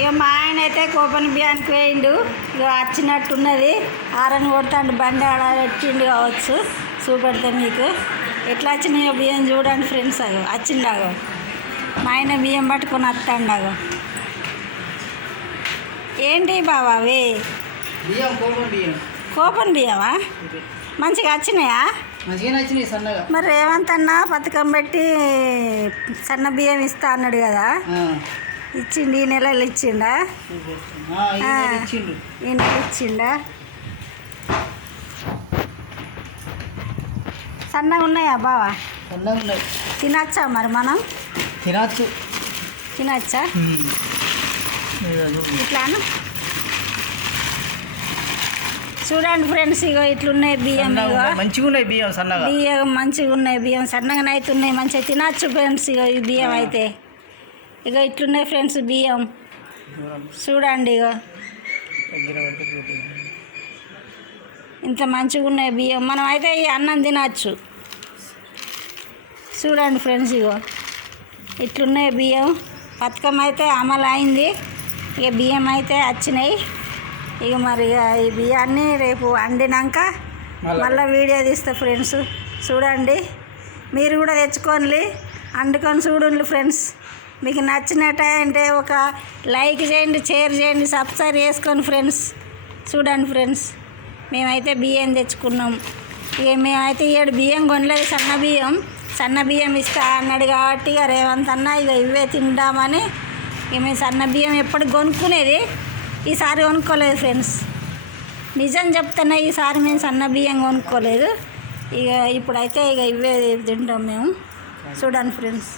ఇక మా ఆయన అయితే కోపన్ బియ్యానికి వేయిండు. ఇక వచ్చినట్టున్నది, ఆరని కొడతాడు, బండి ఆడ పెట్టిండు కావచ్చు. చూపెడతా మీకు ఎట్లా వచ్చినాయో బియ్యం చూడండి ఫ్రెండ్స్. అగో వచ్చిండాగో మా ఆయన బియ్యం పట్టుకొని వస్తాండాగో. ఏంటి బావా అవి? కోపన్ బియ్యమా? మంచిగా వచ్చినాయా? మరి రేవంత్ అన్న పథకం పెట్టి సన్న బియ్యం ఇస్తా అన్నాడు కదా, ఇచ్చిండు. ఈ నెలలు ఇచ్చిండా? ఈ నెల ఇచ్చిండా? సన్నగా ఉన్నాయా బావా? తినచ్చా మరి మనం? తినచ్చా? ఇట్లాను చూడండి ఫ్రెండ్స్. ఇగో ఇట్లున్నాయి బియ్యం. ఇగో మంచిగా ఉన్నాయి బియ్యం, సన్నగా బియ్యం మంచిగా ఉన్నాయి. బియ్యం సన్నగానే అయితే ఉన్నాయి, మంచిగా తినచ్చు ఫ్రెండ్స్. ఇగో ఈ బియ్యం అయితే ఇగో ఇట్లున్నాయి ఫ్రెండ్స్ బియ్యం. చూడండి ఇగో ఇంత మంచిగా ఉన్నాయి బియ్యం. మనం అయితే ఈ అన్నం తినచ్చు. చూడండి ఫ్రెండ్స్ ఇగో ఇట్లున్నాయి బియ్యం. పథకం అయితే అమలు అయింది. ఇక బియ్యం అయితే వచ్చినాయి. ఇక మరి ఈ బియ్యాన్ని రేపు వండినాక మళ్ళీ వీడియో తీస్తా ఫ్రెండ్స్. చూడండి, మీరు కూడా తెచ్చుకోండి, వండుకొని చూడండి ఫ్రెండ్స్. మీకు నచ్చినట్టంటే ఒక లైక్ చేయండి, షేర్ చేయండి, సబ్స్క్రైబ్ చేసుకోండి ఫ్రెండ్స్. చూడండి ఫ్రెండ్స్, మేమైతే బియ్యం తెచ్చుకున్నాం. ఇక మేమైతే 7 బియ్యం కొనలేదు, సన్న బియ్యం ఇస్తా అన్నాడు కాబట్టి ఇక రేవంత్ అన్న ఇక ఇవే తింటామని ఇక మేము సన్న బియ్యం ఎప్పుడు కొనుక్కునేది, ఈసారి కొనుక్కోలేదు ఫ్రెండ్స్. నిజం చెప్తున్నా, ఈసారి మేము సన్న బియ్యం కొనుక్కోలేదు. ఇక ఇప్పుడైతే ఇక ఇవే తింటాం మేము. చూడండి ఫ్రెండ్స్.